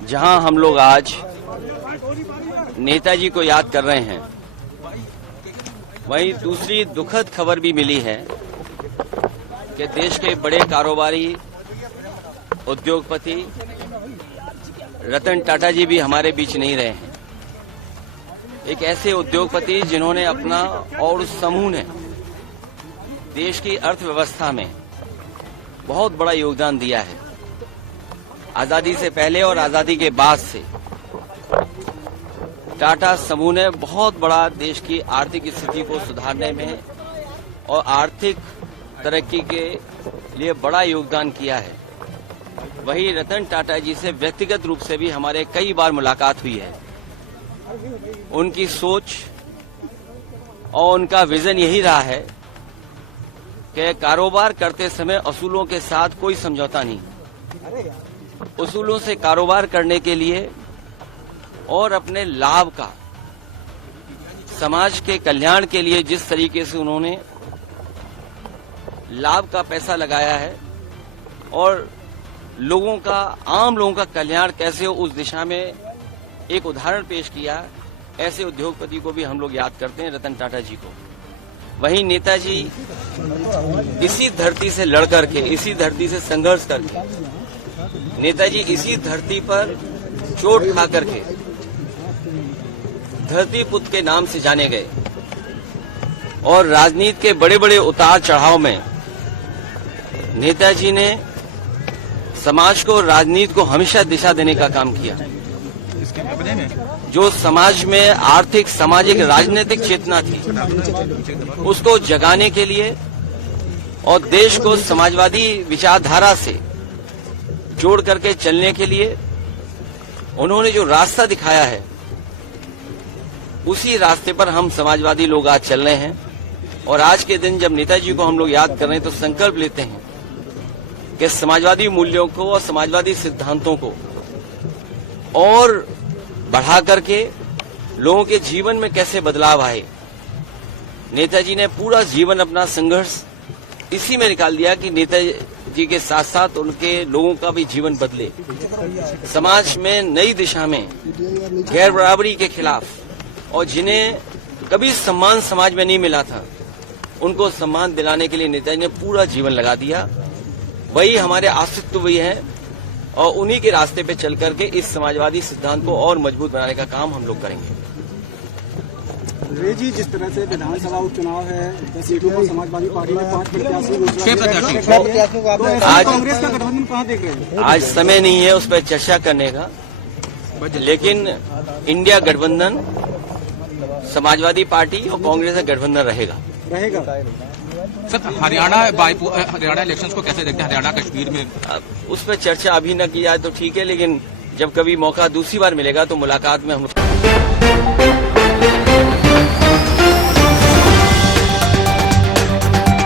जहां हम लोग आज नेताजी को याद कर रहे हैं, वहीं दूसरी दुखद खबर भी मिली है कि देश के बड़े कारोबारी उद्योगपति रतन टाटा जी भी हमारे बीच नहीं रहे हैं। एक ऐसे उद्योगपति जिन्होंने अपना और उस समूह ने देश की अर्थव्यवस्था में बहुत बड़ा योगदान दिया है। आजादी से पहले और आजादी के बाद से टाटा समूह ने बहुत बड़ा देश की आर्थिक स्थिति को सुधारने में और आर्थिक तरक्की के लिए बड़ा योगदान किया है। वही रतन टाटा जी से व्यक्तिगत रूप से भी हमारे कई बार मुलाकात हुई है। उनकी सोच और उनका विजन यही रहा है कि कारोबार करते समय असूलों के साथ कोई समझौता नहीं, उसूलों से कारोबार करने के लिए और अपने लाभ का समाज के कल्याण के लिए जिस तरीके से उन्होंने लाभ का पैसा लगाया है और लोगों का, आम लोगों का कल्याण कैसे हो, उस दिशा में एक उदाहरण पेश किया। ऐसे उद्योगपति को भी हम लोग याद करते हैं, रतन टाटा जी को। वहीं नेताजी इसी धरती से लड़ करके, इसी धरती से संघर्ष करके, नेताजी इसी धरती पर चोट खा करके धरती पुत्र के नाम से जाने गए और राजनीति के बड़े बड़े उतार चढ़ाव में नेताजी ने समाज को, राजनीति को हमेशा दिशा देने का काम किया। जो समाज में आर्थिक, सामाजिक, राजनीतिक चेतना थी, उसको जगाने के लिए और देश को समाजवादी विचारधारा से जोड़ करके चलने के लिए उन्होंने जो रास्ता दिखाया है, उसी रास्ते पर हम समाजवादी लोग आज चल रहे हैं। और आज के दिन जब नेताजी को हम लोग याद कर रहे हैं तो संकल्प लेते हैं कि समाजवादी मूल्यों को और समाजवादी सिद्धांतों को और बढ़ा करके लोगों के जीवन में कैसे बदलाव आए। नेताजी ने पूरा जीवन अपना संघर्ष इसी में निकाल दिया कि नेताजी के साथ साथ उनके लोगों का भी जीवन बदले, समाज में नई दिशा में गैर बराबरी के खिलाफ और जिन्हें कभी सम्मान समाज में नहीं मिला था, उनको सम्मान दिलाने के लिए नेताजी ने पूरा जीवन लगा दिया। वही हमारे अस्तित्व भी है और उन्हीं के रास्ते पे चल करके इस समाजवादी सिद्धांत को और मजबूत बनाने का काम हम लोग करेंगे। जी, जिस तरह से विधानसभा उपचुनाव है, 10 सीटों पर समाजवादी पार्टी ने 5 प्रत्याशी, आज कांग्रेस का गठबंधन कहाँ देख रहे हैं? आज समय नहीं है उस पर चर्चा करने का, लेकिन इंडिया गठबंधन समाजवादी पार्टी और कांग्रेस का गठबंधन रहेगा। सर, हरियाणा इलेक्शंस को कैसे देखते हैं? हरियाणा कश्मीर में उस पर चर्चा अभी न की जाए तो ठीक है, लेकिन जब कभी मौका दूसरी बार मिलेगा तो मुलाकात में हम